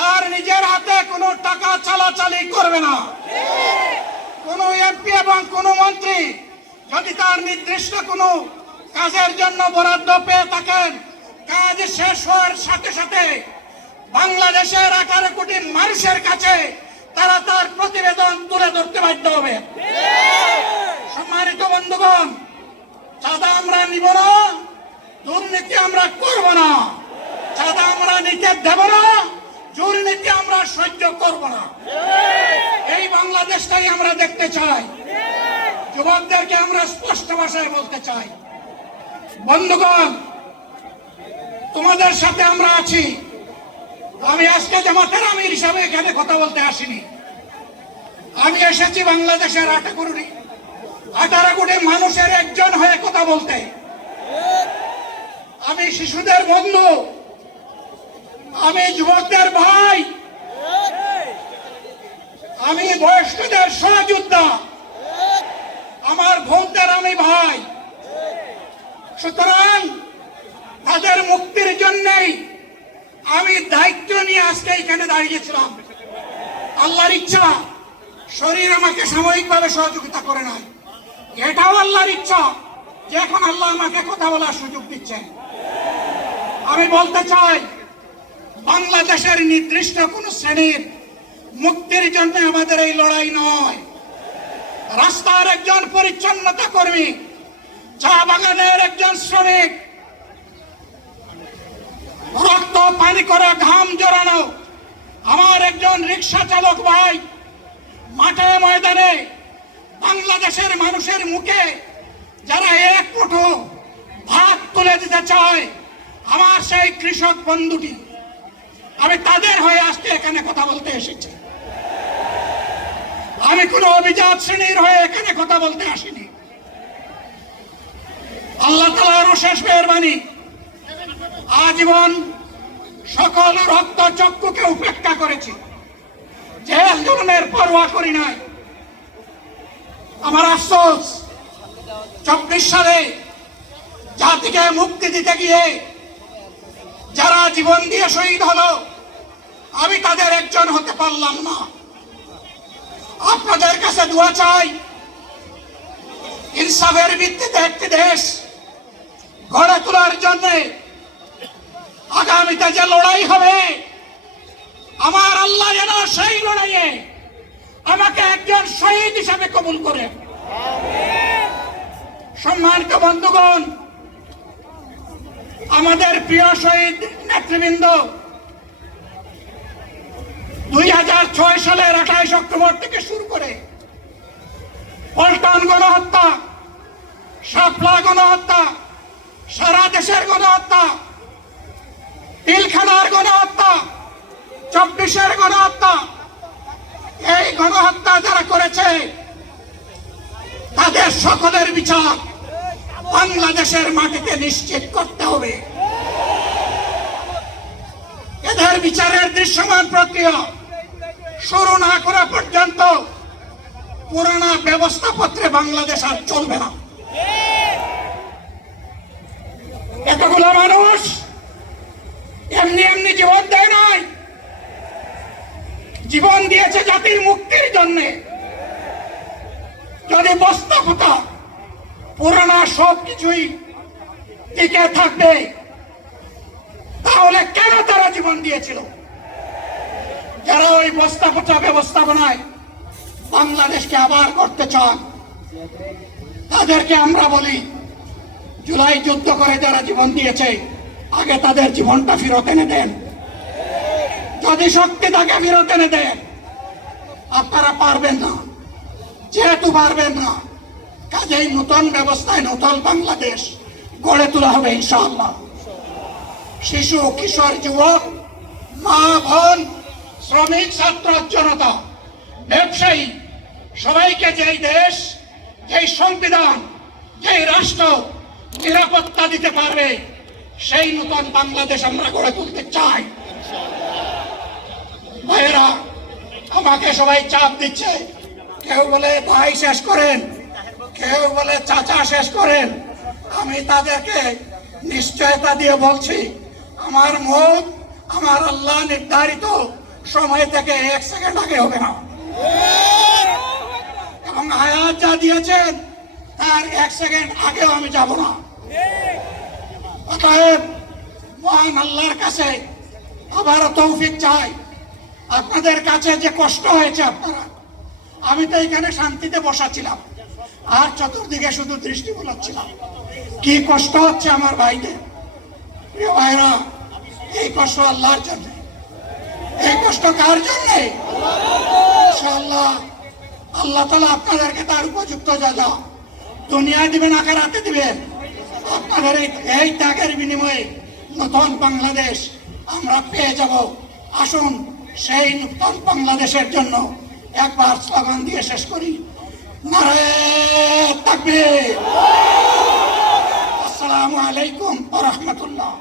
তার নিজের হাতে কোনো টাকা চালাচালি করবে না। কোনো এমপি এবং কোনো মন্ত্রী যদি তার নির্দিষ্ট কোনো কাজের জন্য বরাদ্দ পেয়ে থাকেন, কাজ শেষ হওয়ার সাথে সাথে বাংলাদেশের 18 কোটি মানুষের কাছে তারা তার প্রতিবেদন তুলে ধরতে বাধ্য হবে। সম্মানিত বন্ধুগণ, চাঁদা আমরা নিব না, দুর্নীতি আমরা করব না, চাঁদা আমরা নিতে দেব না, দুর্নীতি আমরা সহ্য করব না। এই বাংলাদেশটাই আমরা দেখতে চাই। যুবকদেরকে আমরা স্পষ্ট ভাষায় বলতে চাই, বন্ধুগণ, তোমাদের সাথে আমরা আছি। আমি আজকে জামাতের আমির হিসাবে এখানে কথা বলতে আসিনি। আমি এসেছি বাংলাদেশের 18 কোটি মানুষের একজন হয়ে কথা বলতে। আমি শিশুদের বন্ধু, আমি যুবকদের ভাই, আমি বয়স্কদের সহযোদ্ধা, আমার বোনদের আমি ভাই। সুতরাং তাদের মুক্তির জন্যই আমি দায়িত্ব নিয়ে আজকে এখানে দাঁড়িয়েছিলাম। আল্লাহর ইচ্ছা, শরীর আমাকে সাময়িকভাবে সহযোগিতা করে নাই। এটাও আল্লাহর ইচ্ছা যে এখন আল্লাহ আমাকে কথা বলার সুযোগ দিচ্ছেন। আমি বলতে চাই, বাংলাদেশের নির্দিষ্ট কোন শ্রেণীর মুক্তির জন্য আমাদের এই লড়াই নয়। রাস্তার একজন পরিচ্ছন্নতা কর্মী, চা বাগানের একজন শ্রমিক, রক্ত পানি করে ঘাম জড়ানো আমার একজন রিক্সা চালক ভাই মাঠে ময়দানে বাংলাদেশের মানুষের মুখে যারা এক মুঠো ভাত তুলে দিতে চায়, আমার সেই কৃষক বন্ধুটি, আমি তাদের হয়ে আজকে এখানে কথা বলতে এসেছি। আমি কোন অভিজাত শ্রেণীর হয়ে এখানে কথা বলতে আসিনি। আল্লাহ তাআলার অশেষ মেহেরবানি, আজীবন সকল রক্ত চক্ষুকে উপেক্ষা করেছি, জেল জুলুমের পরোয়া করি নাই। আমার আফসোস, 24 সালে জাতিকে মুক্তি দিতে গিয়ে যারা জীবন দিয়ে শহীদ হলো, আমি তাদের একজন হতে পারলাম না। আপনাদের কাছে দোয়া চাই, ইনসাফের ভিত্তিতে একটি দেশ গড়ে তোলার জন্য আগামীতে যে লড়াই হবে, আমার আল্লাহ যেন সেই লড়াইয়ে আমাকে একজন শহীদ হিসাবে কবুল করে। সম্মানিত বন্ধুগণ, আমাদের প্রিয় শহীদ নেতৃবৃন্দ 2006 সালের 28 অক্টোবর থেকে শুরু করে পল্টন গণহত্যা, শাপলা গণহত্যা, সারা দেশের গণহত্যা, পিলখানার গণহত্যা, 24-এর গণহত্যা, এই গণহত্যা যারা করেছে তাদের সকলের বিচার বাংলাদেশের মাটিতে নিশ্চিত করতে হবে। এদের বিচারের দৃশ্যমান প্রক্রিয়া শুরু না করা পর্যন্ত পুরানা ব্যবস্থাপত্রে বাংলাদেশ আর চলবে না। এতগুলো মানুষ এমনি এমনি জীবন দেয় নাই, জীবন দিয়েছে জাতির মুক্তির জন্য। যদি বস্তাপটা পুরানা সব কিছুই টিকে থাকবে, তাহলে কেন তারা জীবন দিয়েছিল? যারা ওই বস্তাপটা ব্যবস্থাপনায় বাংলাদেশকে আবার করতে চান, তাদেরকে আমরা বলি, জুলাই যুদ্ধ করে যারা জীবন দিয়েছে, আগে তাদের জীবনটা ফেরত এনে দেন। যদি শক্তি তাকে ফেরত এনে দেন, আপনারা পারবেন না। যেহেতু পারবেন না, কাজেই নতুন ব্যবস্থায় নতুন বাংলাদেশ গড়ে তোলা হবে ইনশাআল্লাহ। শিশু, কিশোর, যুবক, মা, বোন, শ্রমিক, ছাত্র, জনতা, ব্যবসায়ী, সবাইকে যেই দেশ, যেই সংবিধান, যেই রাষ্ট্র নিরাপত্তা দিতে পারবে, সেই নতুন বাংলাদেশ আমরা গড়ে তুলতে চাই। ভাইয়েরা, আমাকে সবাই চাপ দিচ্ছে, কেউ বলে ভাই শেষ করেন, কেউ বলে চাচা শেষ করেন। আমি তাদেরকে নিশ্চয়তা দিয়ে বলছি, আমার মত আমার আল্লাহ নির্ধারিত সময় থেকে 1 সেকেন্ড আগে হবে না, এবং আয়াত যা দিয়েছেন তার 1 সেকেন্ড আগেও আমি যাব না। অতএব মহান আল্লাহর কাছে আবারও তৌফিক চাই। আপনাদের কাছে যে কষ্ট হয়েছে আপনারা, আমি তো এখানে শান্তিতে বসাছিলাম আর চতুর্দিকে শুধু দৃষ্টি বুলাচ্ছিলাম। কি কষ্ট হচ্ছে আমার ভাইদের, প্রিয় ভাইরা, এই কষ্ট আল্লাহর জন্য। এই কষ্ট কার জন্য? ইনশাআল্লাহ আল্লাহ তাআলা আপনাদেরকে তার উপযুক্ত জাযা দুনিয়ায় দিবেন, আখিরাতে দিবেন। আপনাদের এই ত্যাগের বিনিময়ে নতুন বাংলাদেশ আমরা পেয়ে যাব। আসুন সেই নতুন বাংলাদেশের জন্য একবার স্লোগান দিয়ে শেষ করি, নারায়ে তাকবীর। আসসালামু আলাইকুম ওয়া রাহমাতুল্লাহ।